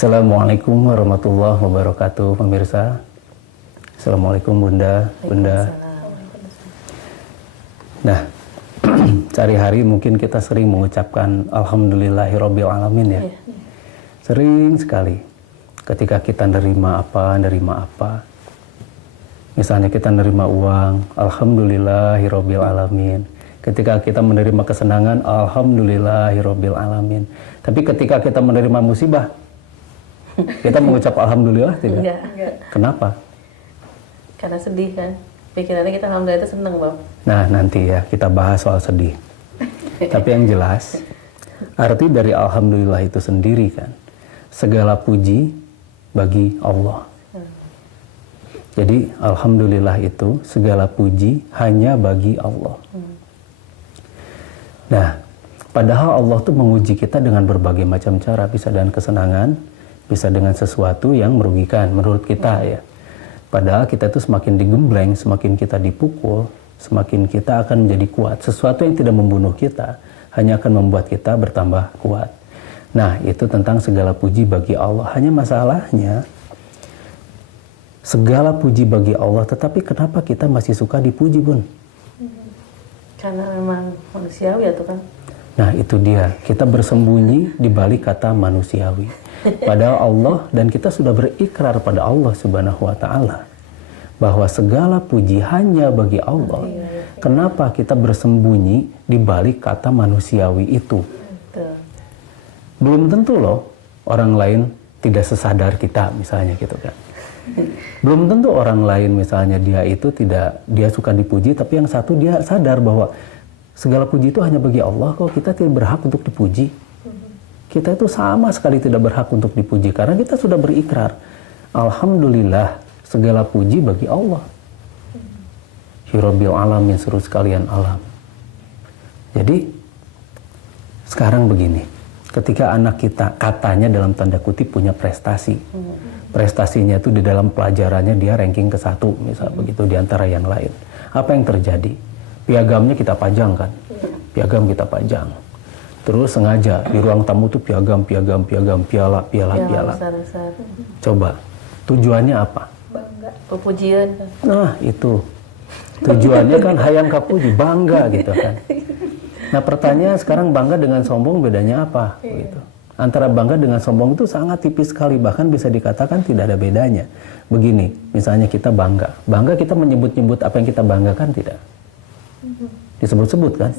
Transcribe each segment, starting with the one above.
Assalamualaikum warahmatullahi wabarakatuh, pemirsa. Assalamualaikum Bunda. Nah, sehari-hari mungkin kita sering mengucapkan Alhamdulillahirabbil alamin ya. Sering sekali. Ketika kita nerima apa. Misalnya kita nerima uang, Alhamdulillahirabbil alamin. Ketika kita menerima kesenangan, Alhamdulillahirabbil alamin. Tapi ketika kita menerima musibah, kita mengucap Alhamdulillah tidak? Enggak. Kenapa? Karena sedih kan. Pikirannya kita Alhamdulillah itu seneng, Bang. Nah, nanti ya kita bahas soal sedih. Tapi yang jelas, arti dari Alhamdulillah itu sendiri kan, segala puji bagi Allah. Jadi Alhamdulillah itu segala puji hanya bagi Allah. Nah, padahal Allah tuh menguji kita dengan berbagai macam cara, bisa dengan kesenangan, bisa dengan sesuatu yang merugikan menurut kita ya. Padahal kita itu semakin digembleng, semakin kita dipukul, semakin kita akan menjadi kuat. Sesuatu yang tidak membunuh kita, hanya akan membuat kita bertambah kuat. Nah, itu tentang segala puji bagi Allah. Hanya masalahnya, segala puji bagi Allah, tetapi kenapa kita masih suka dipuji, Bun? Karena memang manusiawi ya tuh kan. Nah, itu dia. Kita bersembunyi di balik kata manusiawi. Padahal Allah, dan kita sudah berikrar pada Allah Subhanahu wa Ta'ala bahwa segala puji hanya bagi Allah. Kenapa kita bersembunyi di balik kata manusiawi itu? Betul. Belum tentu loh orang lain tidak sesadar kita, misalnya gitu kan. Belum tentu orang lain misalnya dia suka dipuji, tapi yang satu dia sadar bahwa segala puji itu hanya bagi Allah, kok kita tidak berhak untuk dipuji. Kita itu sama sekali tidak berhak untuk dipuji karena kita sudah berikrar, Alhamdulillah segala puji bagi Allah. Hirabbil alamin, seru sekalian alam. Jadi sekarang begini, ketika anak kita katanya dalam tanda kutip punya prestasi, prestasinya itu di dalam pelajarannya dia ranking ke-1 misal begitu di antara yang lain, apa yang terjadi? Piagamnya kita pajang kan, piagam kita pajang. Terus sengaja di ruang tamu tuh piagam, piala. Besar-besar. Coba, tujuannya apa? Bangga. Pepujian kan. Nah, itu. Tujuannya kan hayang kapuji, bangga gitu kan. Nah, pertanyaan sekarang bangga dengan sombong bedanya apa? Gitu. Antara bangga dengan sombong itu sangat tipis sekali, bahkan bisa dikatakan tidak ada bedanya. Begini, misalnya kita bangga. Bangga kita menyebut-nyebut apa yang kita banggakan tidak? Disebut-sebut kan?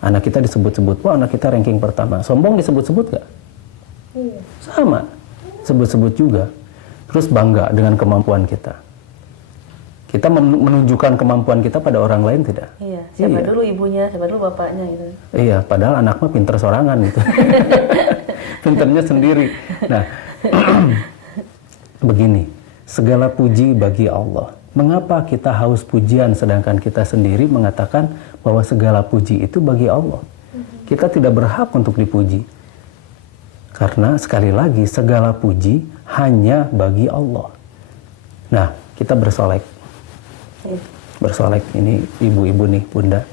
Anak kita disebut-sebut, wah anak kita ranking pertama. Sombong disebut-sebut gak? Sama, sebut-sebut juga. Terus bangga dengan kemampuan kita. Kita menunjukkan kemampuan kita pada orang lain tidak? Iya, siapa dulu ibunya, siapa dulu bapaknya gitu. Iya, padahal anak mah pinter sorangan gitu. Pinternya sendiri. Nah, begini, segala puji bagi Allah. Mengapa kita haus pujian sedangkan kita sendiri mengatakan bahwa segala puji itu bagi Allah? Kita tidak berhak untuk dipuji. Karena sekali lagi segala puji hanya bagi Allah. Nah, kita bersolek. Bersolek, ini ibu-ibu nih, Bunda.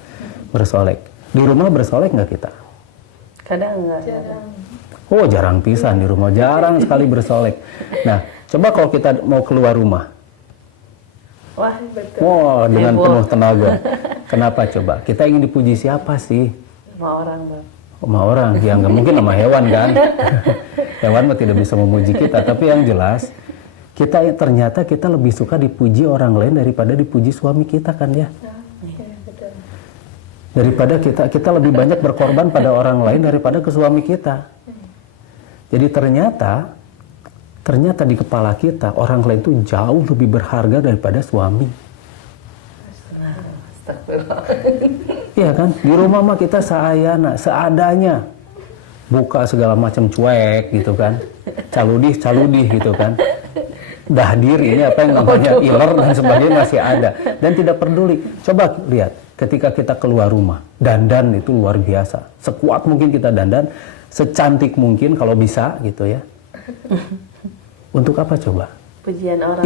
Bersolek. Di rumah bersolek nggak kita? Kadang enggak. Oh, jarang pisan di rumah. Jarang sekali bersolek. Nah, coba kalau kita mau keluar rumah. Wah, betul. Wah, dengan penuh tenaga. Kenapa coba? Kita ingin dipuji siapa sih? Sama orang, Bang. Sama orang, ya nggak mungkin sama hewan kan? Hewan mah tidak bisa memuji kita. Tapi yang jelas, ternyata kita lebih suka dipuji orang lain daripada dipuji suami kita kan ya? Daripada kita lebih banyak berkorban pada orang lain daripada ke suami kita. Jadi ternyata di kepala kita orang lain itu jauh lebih berharga daripada suami. Iya kan? Di rumah mah kita seadanya. Buka segala macam cuek gitu kan. Caludih gitu kan. Dahdir ini apa yang namanya iler dan sebagainya masih ada. Dan tidak peduli. Coba lihat, ketika kita keluar rumah, dandan itu luar biasa. Sekuat mungkin kita dandan, secantik mungkin kalau bisa gitu ya. Untuk apa coba? Pujian orang.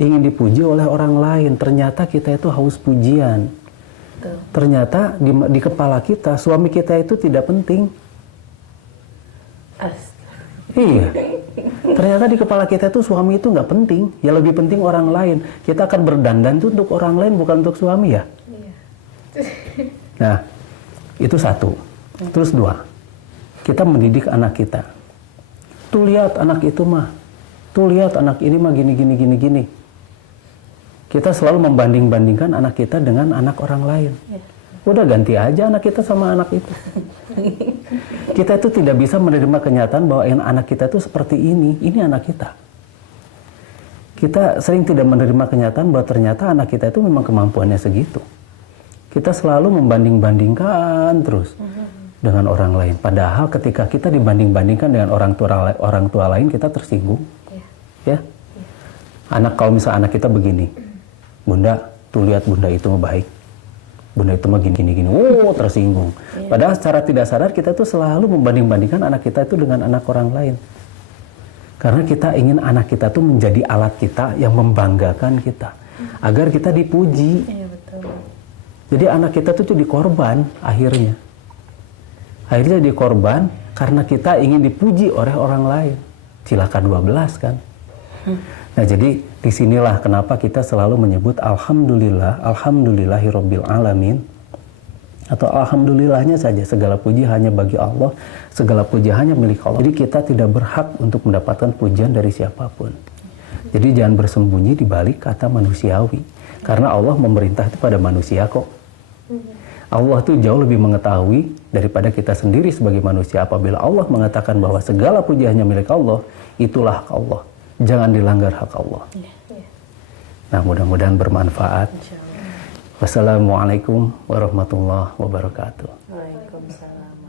Ingin dipuji oleh orang lain. Ternyata kita itu haus pujian. Ternyata di kepala kita, suami kita itu tidak penting. Iya. Ternyata di kepala kita itu suami itu nggak penting. Ya lebih penting orang lain. Kita akan berdandan itu untuk orang lain, bukan untuk suami ya. Iya. Nah, itu satu. Terus dua, kita mendidik anak kita. Tuh lihat anak itu mah. Tuh lihat anak ini mah gini. Kita selalu membanding-bandingkan anak kita dengan anak orang lain. Iya. Udah ganti aja anak kita sama anak itu. Kita itu tidak bisa menerima kenyataan bahwa anak kita itu seperti ini. Ini anak kita. Kita sering tidak menerima kenyataan bahwa ternyata anak kita itu memang kemampuannya segitu. Kita selalu membanding-bandingkan terus dengan orang lain. Padahal ketika kita dibanding-bandingkan dengan orang tua lain, kita tersinggung. Ya. Anak, kalau misalnya anak kita begini, Bunda, tuh lihat Bunda itu mah baik. Bunda itu mah gini. Oh, tersinggung. Padahal secara tidak sadar kita tuh selalu membanding-bandingkan anak kita itu dengan anak orang lain. Karena kita ingin anak kita tuh menjadi alat kita yang membanggakan kita. Agar kita dipuji. Iya, betul. Jadi anak kita tuh jadi korban akhirnya. Akhirnya jadi korban karena kita ingin dipuji oleh orang lain. Cilaka 12 kan. Nah, jadi disinilah kenapa kita selalu menyebut alhamdulillah, alhamdulillahirabbil alamin, atau alhamdulillahnya saja, segala puji hanya bagi Allah, segala puji hanya milik Allah. Jadi kita tidak berhak untuk mendapatkan pujian dari siapapun. Jadi jangan bersembunyi di balik kata manusiawi, karena Allah memerintah itu pada manusia kok. Allah tuh jauh lebih mengetahui daripada kita sendiri sebagai manusia. Apabila Allah mengatakan bahwa segala puji hanya milik Allah, itulah hak Allah. Jangan dilanggar hak Allah. Nah, mudah-mudahan bermanfaat. Wassalamualaikum warahmatullahi wabarakatuh. Waalaikumsalam.